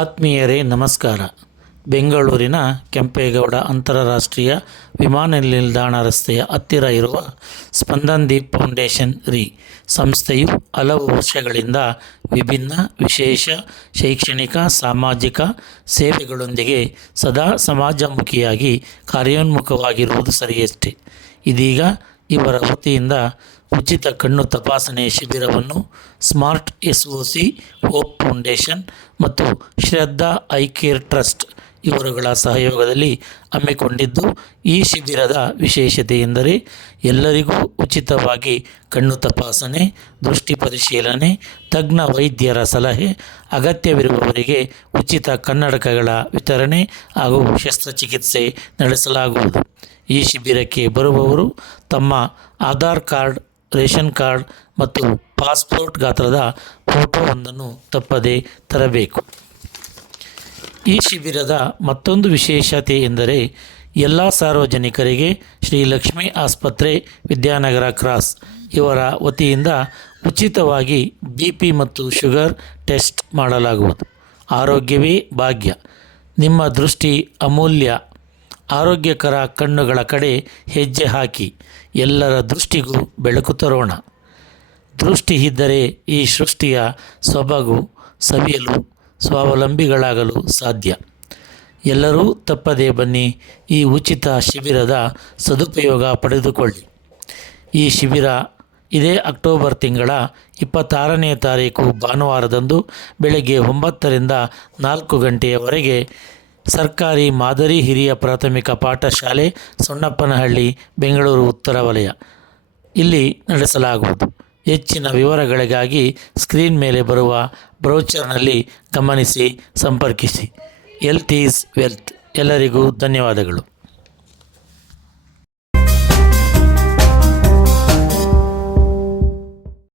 ಆತ್ಮೀಯರೇ ನಮಸ್ಕಾರ. ಬೆಂಗಳೂರಿನ ಕೆಂಪೇಗೌಡ ಅಂತಾರಾಷ್ಟ್ರೀಯ ವಿಮಾನ ನಿಲ್ದಾಣ ರಸ್ತೆಯ ಹತ್ತಿರ ಇರುವ ಸ್ಪಂದನ್ ದೀಪ್ ಫೌಂಡೇಶನ್ ಸಂಸ್ಥೆಯು ಹಲವು ವರ್ಷಗಳಿಂದ ವಿಭಿನ್ನ ವಿಶೇಷ ಶೈಕ್ಷಣಿಕ ಸಾಮಾಜಿಕ ಸೇವೆಗಳೊಂದಿಗೆ ಸದಾ ಸಮಾಜಮುಖಿಯಾಗಿ ಕಾರ್ಯೋನ್ಮುಖವಾಗಿರುವುದು ಸರಿಯಷ್ಟೇ. ಇದೀಗ ಇವರ ವತಿಯಿಂದ ಉಚಿತ ಕಣ್ಣು ತಪಾಸಣೆ ಶಿಬಿರವನ್ನು ಸ್ಮಾರ್ಟ್ SOC ಹೋಪ್ ಫೌಂಡೇಶನ್ ಮತ್ತು ಶ್ರದ್ಧಾ ಐ ಕೇರ್ ಟ್ರಸ್ಟ್ ಇವರುಗಳ ಸಹಯೋಗದಲ್ಲಿ ಹಮ್ಮಿಕೊಂಡಿದ್ದು, ಈ ಶಿಬಿರದ ವಿಶೇಷತೆ ಎಂದರೆ ಎಲ್ಲರಿಗೂ ಉಚಿತವಾಗಿ ಕಣ್ಣು ತಪಾಸಣೆ, ದೃಷ್ಟಿ ಪರಿಶೀಲನೆ, ತಜ್ಞ ವೈದ್ಯರ ಸಲಹೆ, ಅಗತ್ಯವಿರುವವರಿಗೆ ಉಚಿತ ಕನ್ನಡಕಗಳ ವಿತರಣೆ ಹಾಗೂ ಶಸ್ತ್ರಚಿಕಿತ್ಸೆ ನಡೆಸಲಾಗುವುದು. ಈ ಶಿಬಿರಕ್ಕೆ ಬರುವವರು ತಮ್ಮ ಆಧಾರ್ ಕಾರ್ಡ್, ರೇಷನ್ ಕಾರ್ಡ್ ಮತ್ತು ಪಾಸ್ಪೋರ್ಟ್ ಗಾತ್ರದ ಫೋಟೋವೊಂದನ್ನು ತಪ್ಪದೇ ತರಬೇಕು. ಈ ಶಿಬಿರದ ಮತ್ತೊಂದು ವಿಶೇಷತೆ ಎಂದರೆ ಎಲ್ಲ ಸಾರ್ವಜನಿಕರಿಗೆ ಶ್ರೀ ಲಕ್ಷ್ಮೀ ಆಸ್ಪತ್ರೆ, ವಿದ್ಯಾನಗರ ಕ್ರಾಸ್ ಇವರ ವತಿಯಿಂದ ಉಚಿತವಾಗಿ BP ಮತ್ತು ಶುಗರ್ ಟೆಸ್ಟ್ ಮಾಡಲಾಗುವುದು. ಆರೋಗ್ಯವೇ ಭಾಗ್ಯ. ನಿಮ್ಮ ದೃಷ್ಟಿ ಅಮೂಲ್ಯ. ಆರೋಗ್ಯಕರ ಕಣ್ಣುಗಳ ಕಡೆ ಹೆಜ್ಜೆ ಹಾಕಿ ಎಲ್ಲರ ದೃಷ್ಟಿಗೂ ಬೆಳಕು ತರೋಣ. ದೃಷ್ಟಿ ಇದ್ದರೆ ಈ ಸೃಷ್ಟಿಯ ಸೊಬಗು ಸವಿಯಲು, ಸ್ವಾವಲಂಬಿಗಳಾಗಲು ಸಾಧ್ಯ. ಎಲ್ಲರೂ ತಪ್ಪದೇ ಬನ್ನಿ, ಈ ಉಚಿತ ಶಿಬಿರದ ಸದುಪಯೋಗ ಪಡೆದುಕೊಳ್ಳಿ. ಈ ಶಿಬಿರ ಇದೇ ಅಕ್ಟೋಬರ್ ತಿಂಗಳ 26ನೇ ತಾರೀಕು ಭಾನುವಾರದಂದು ಬೆಳಗ್ಗೆ 9ರಿಂದ 4 ಗಂಟೆಯವರೆಗೆ ಸರ್ಕಾರಿ ಮಾದರಿ ಹಿರಿಯ ಪ್ರಾಥಮಿಕ ಪಾಠಶಾಲೆ, ಸೊಣ್ಣಪ್ಪನಹಳ್ಳಿ, ಬೆಂಗಳೂರು ಉತ್ತರ ವಲಯ ಇಲ್ಲಿ ನಡೆಸಲಾಗುವುದು. ಹೆಚ್ಚಿನ ವಿವರಗಳಿಗಾಗಿ ಸ್ಕ್ರೀನ್ ಮೇಲೆ ಬರುವ ಬ್ರೌಚರ್ನಲ್ಲಿ ಗಮನಿಸಿ, ಸಂಪರ್ಕಿಸಿ. Health is wealth. ಎಲ್ಲರಿಗೂ ಧನ್ಯವಾದಗಳು.